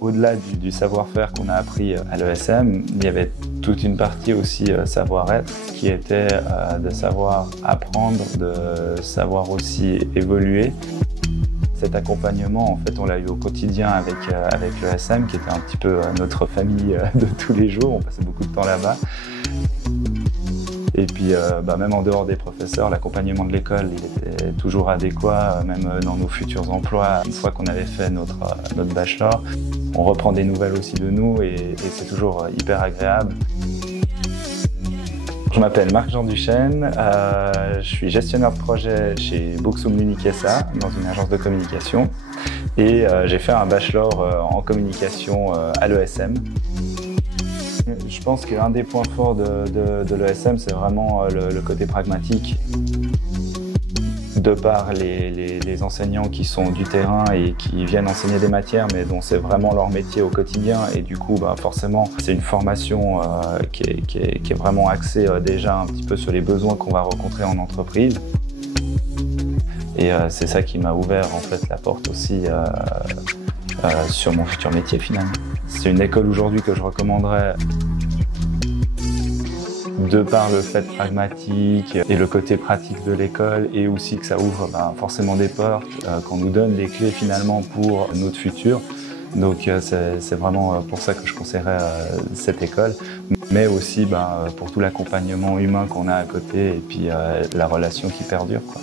Au-delà du savoir-faire qu'on a appris à l'ESM, il y avait toute une partie aussi savoir-être qui était de savoir apprendre, de savoir aussi évoluer. Cet accompagnement, en fait, on l'a eu au quotidien avec l'ESM, qui était un petit peu notre famille de tous les jours. On passait beaucoup de temps là-bas. Et puis, même en dehors des professeurs, l'accompagnement de l'école, il était toujours adéquat, même dans nos futurs emplois. Une fois qu'on avait fait notre bachelor, on reprend des nouvelles aussi de nous et c'est toujours hyper agréable. Je m'appelle Marc-Jean Duchesne, je suis gestionnaire de projet chez Boxum L'Unique-SA, dans une agence de communication. Et j'ai fait un bachelor en communication à l'ESM. Je pense qu'un des points forts de l'ESM, c'est vraiment le côté pragmatique. De par les enseignants qui sont du terrain et qui viennent enseigner des matières, mais dont c'est vraiment leur métier au quotidien. Et du coup, forcément, c'est une formation qui est vraiment axée déjà un petit peu sur les besoins qu'on va rencontrer en entreprise. Et c'est ça qui m'a ouvert en fait la porte aussi sur mon futur métier finalement. C'est une école aujourd'hui que je recommanderais de par le fait pragmatique et le côté pratique de l'école, et aussi que ça ouvre forcément des portes, qu'on nous donne les clés finalement pour notre futur. Donc c'est vraiment pour ça que je conseillerais cette école, mais aussi pour tout l'accompagnement humain qu'on a à côté et puis la relation qui perdure, quoi.